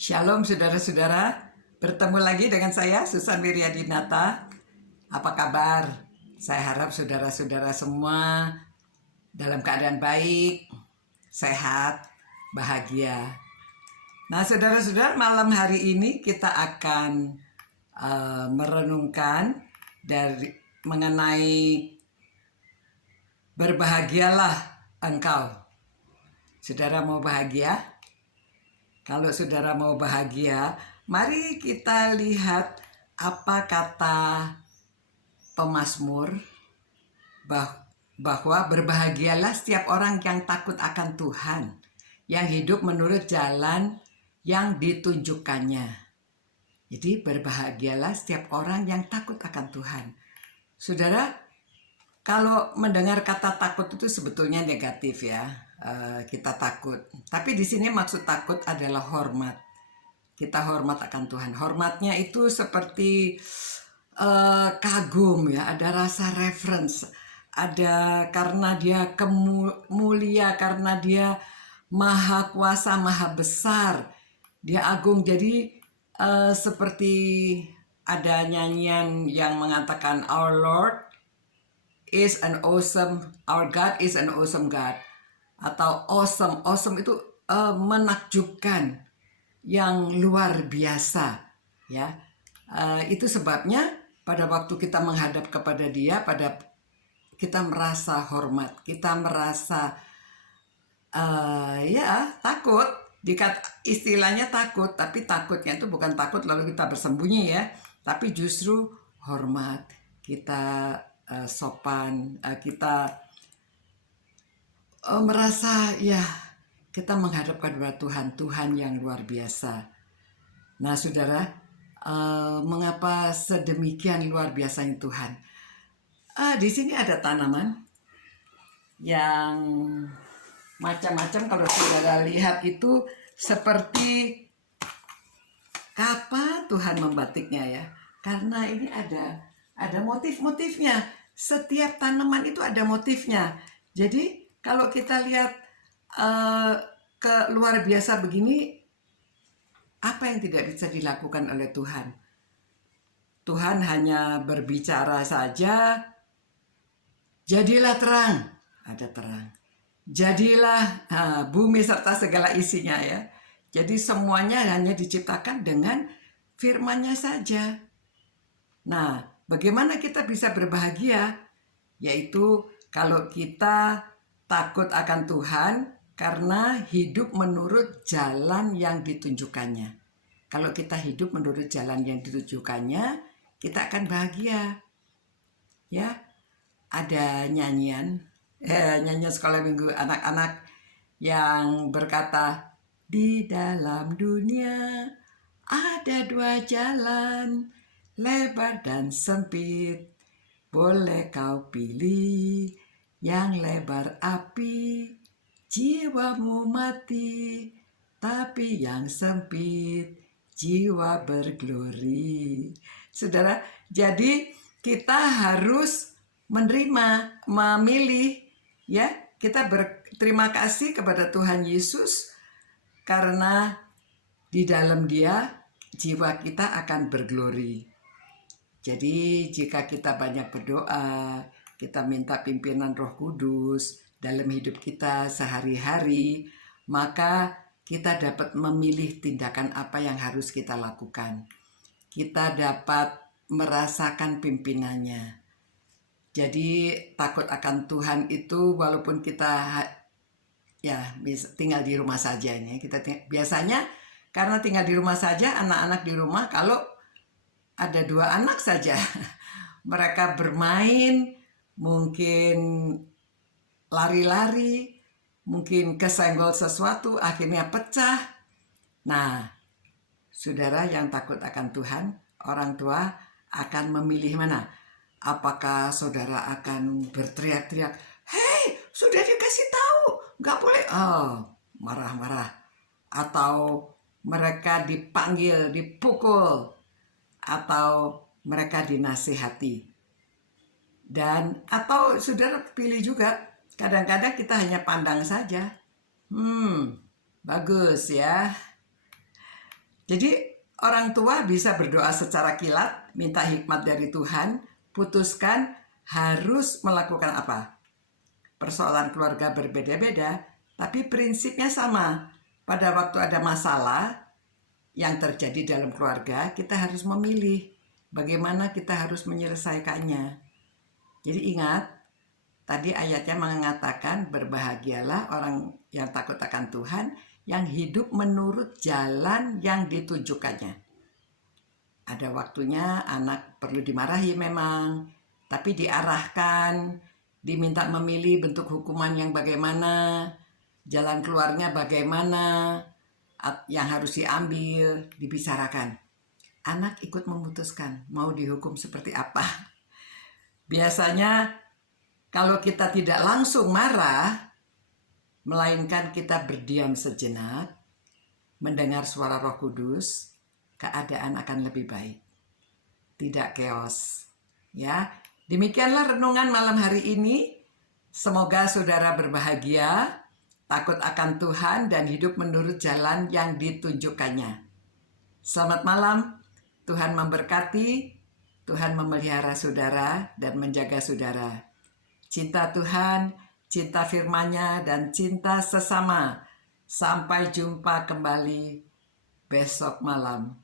Shalom saudara-saudara, bertemu lagi dengan saya Susan Wiryadinata. Apa kabar? Saya harap saudara-saudara semua dalam keadaan baik, sehat, bahagia. Nah saudara-saudara, malam hari ini kita akan merenungkan dari mengenai berbahagialah engkau. Saudara mau bahagia? Kalau saudara mau bahagia, mari kita lihat apa kata pemazmur bahwa berbahagialah setiap orang yang takut akan Tuhan, yang hidup menurut jalan yang ditunjukkannya. Jadi berbahagialah setiap orang yang takut akan Tuhan. Saudara, kalau mendengar kata takut itu sebetulnya negatif ya. Kita takut. Tapi di sini maksud takut adalah hormat. Kita hormat akan Tuhan. Hormatnya itu seperti kagum ya, ada rasa reverence, ada karena dia mulia, karena dia maha kuasa, maha besar, dia agung. Jadi seperti ada nyanyian yang mengatakan our God is an awesome God, atau awesome itu menakjubkan, yang luar biasa ya. Itu sebabnya pada waktu kita menghadap kepada Dia, kita merasa hormat, kita merasa takut. Istilahnya takut, tapi takutnya itu bukan takut lalu kita bersembunyi ya, tapi justru hormat, kita sopan, kita merasa ya kita menghadap kepada Tuhan yang luar biasa. Nah saudara, mengapa sedemikian luar biasanya Tuhan? Di sini ada tanaman yang macam-macam. Kalau saudara lihat itu seperti apa Tuhan membatiknya ya, karena ini ada motif-motifnya. Setiap tanaman itu ada motifnya. Jadi kalau kita lihat ke luar biasa begini, apa yang tidak bisa dilakukan oleh Tuhan? Tuhan hanya berbicara saja, jadilah terang, ada terang. Jadilah bumi serta segala isinya ya. Jadi semuanya hanya diciptakan dengan firman-Nya saja. Nah, bagaimana kita bisa berbahagia? Yaitu kalau kita takut akan Tuhan karena hidup menurut jalan yang ditunjukkannya. Kalau kita hidup menurut jalan yang ditunjukkannya, kita akan bahagia. Ya, ada nyanyian sekolah minggu anak-anak yang berkata, di dalam dunia ada dua jalan, lebar dan sempit. Boleh kau pilih yang lebar api, jiwamu mati, tapi yang sempit jiwa berglori. Saudara, jadi kita harus menerima, memilih ya. Kita berterima kasih kepada Tuhan Yesus karena di dalam Dia jiwa kita akan berglori. Jadi jika kita banyak berdoa, kita minta pimpinan Roh Kudus dalam hidup kita sehari-hari, maka kita dapat memilih tindakan apa yang harus kita lakukan. Kita dapat merasakan pimpinannya. Jadi takut akan Tuhan itu walaupun kita ya tinggal di rumah saja ini. Biasanya karena tinggal di rumah saja, anak-anak di rumah, kalau ada dua anak saja mereka bermain, mungkin lari-lari, mungkin kesenggol sesuatu, akhirnya pecah. Nah, saudara yang takut akan Tuhan, orang tua akan memilih mana? Apakah saudara akan berteriak-teriak, hei sudah dikasih tahu, gak boleh, marah-marah. Atau mereka dipanggil, dipukul, atau mereka dinasihati. Dan atau saudara pilih juga, kadang-kadang kita hanya pandang saja, bagus ya, Jadi orang tua bisa berdoa secara kilat, minta hikmat dari Tuhan, putuskan harus melakukan apa. Persoalan keluarga berbeda-beda, tapi prinsipnya sama. Pada waktu ada masalah yang terjadi dalam keluarga, kita harus memilih bagaimana kita harus menyelesaikannya. Jadi ingat, tadi ayatnya mengatakan berbahagialah orang yang takut akan Tuhan, yang hidup menurut jalan yang ditunjukkannya. Ada waktunya anak perlu dimarahi memang, tapi diarahkan, diminta memilih bentuk hukuman yang bagaimana, jalan keluarnya bagaimana, yang harus diambil, dibicarakan. Anak ikut memutuskan mau dihukum seperti apa. Biasanya kalau kita tidak langsung marah, melainkan kita berdiam sejenak, mendengar suara Roh Kudus, keadaan akan lebih baik. Tidak chaos. Ya, demikianlah renungan malam hari ini. Semoga saudara berbahagia, takut akan Tuhan, dan hidup menurut jalan yang ditunjukkannya. Selamat malam, Tuhan memberkati, Tuhan memelihara saudara dan menjaga saudara. Cinta Tuhan, cinta firman-Nya, dan cinta sesama. Sampai jumpa kembali besok malam.